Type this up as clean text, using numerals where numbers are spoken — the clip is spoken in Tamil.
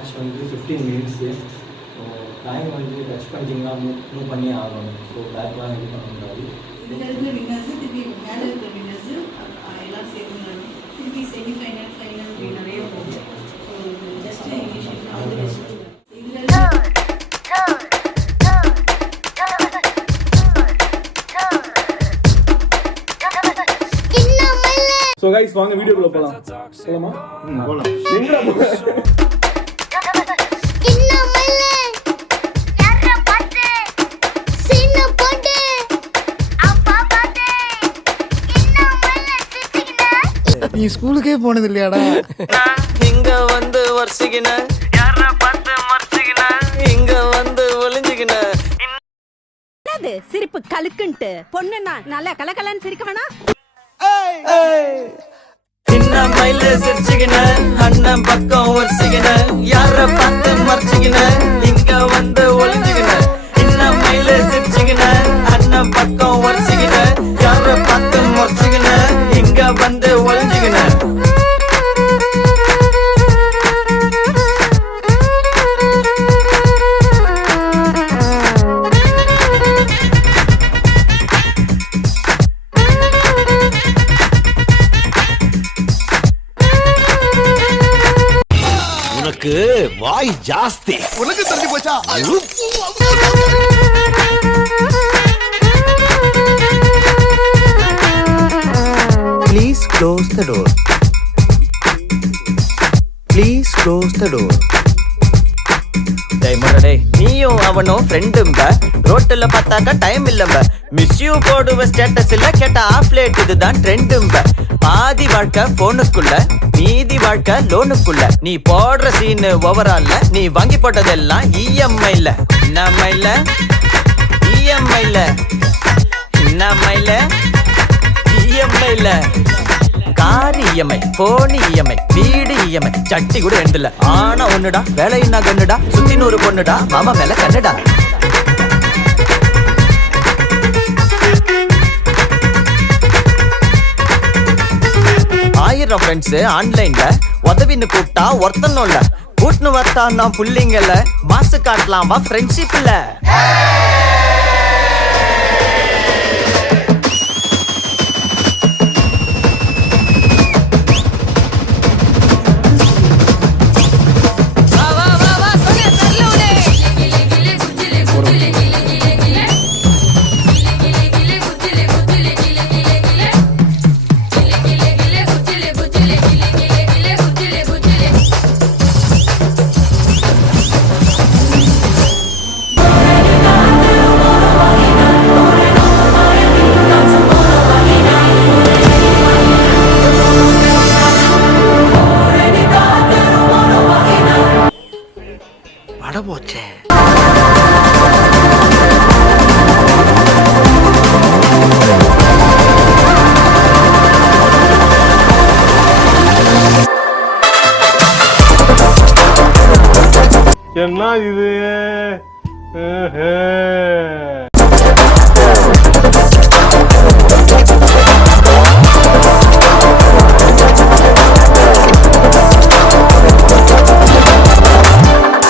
மேட்ச் வந்து 15 மினிட்ஸு. ஸோ டைம் வந்து டச் பண்ணிட்டிங்கன்னா மூவ் பண்ணி ஆகணும். ஸோ பேக்லாம் இது பண்ண முடியாது. இதில் இருக்கிற வின்னர்ஸு திருப்பி மேலே இருக்கிற வின்னர்ஸு எல்லாம் சேர்ந்து திருப்பி செமிஃபைனல் ஃபைனல் நிறைய போகும். ஸோ இது ஜஸ்ட் இனிஷியல் அது பெஸ்ட். சோ गाइस வாங்க வீடியோக்குள்ள போலாம். போலாமா? போலாம். எங்கடா போற? நீ ஸ்கூலுக்கே போனது இல்லையாடா? இங்க வந்து வர்சிக்கின யார பார்த்து மர்சிக்கின இங்க வந்து ஒளிஞ்சிக்கின. என்னது சிரிப்பு கலுக்குன்ட்டு? பொண்ணுன்னா நல்லா கலகலன்னு சிரிக்க வேணா? சின்ன மயில சிரிச்சுக்கின அண்ணன் பக்கம் வர்சிக்கின யார பார்த்து மர்சிக்கின இங்க வந்து ஒளிஞ்சிக்கின. சின்ன மயில சிரிச்சுக்கின அண்ணன் பக்கம் வர்சிக்கின யார பார்த்து மர்சிக்கின இங்க வந்து ஒளிஞ்சிக்கின. உனக்கு வாய் ஜாஸ்தி. உனக்கு தெரிஞ்சு போச்சா? Please close the door. Please close the door. நீயும் அவனும் ஃப்ரெண்டும்ப ரோட்டுல பார்த்தாக்க டைம் இல்லம்ப மிஸ் யூ போடுவ ஸ்டேட்டஸ் இல்ல கேட்ட ஆஃப்லேட் இதுதான் ட்ரெண்டும்ப. பாதி வாழ்க்கை போனுக்குள்ள மீதி வாழ்க்கை லோனுக்குள்ள நீ போடுற சீனு ஓவரால்ல நீ வாங்கி போட்டதெல்லாம் இஎம்ஐல. நம்மைல இஎம்ஐல நம்மைல இஎம்ஐல கார் இஎம்ஐ போன் இஎம்ஐ வீடு இஎம்ஐ சட்டி கூட எண்டுல. ஆனா ஒண்ணுடா வேலையின்னா கண்ணுடா சுத்தி 100 பொண்ணுடா மாமா மேல கண்ணுடா. ஆயிரம் ஃப்ரெண்ட்ஸ் ஆன்லைன்ல உதவின்னு கூப்பிட்டா ஒருத்தனும் இல்ல. கூட்டுன்னு வர்த்தா நான் புள்ளிங்கல மாசு காட்டலாமா ஃப்ரெண்ட்ஷிப்ல. போச்சே. என்ன இது?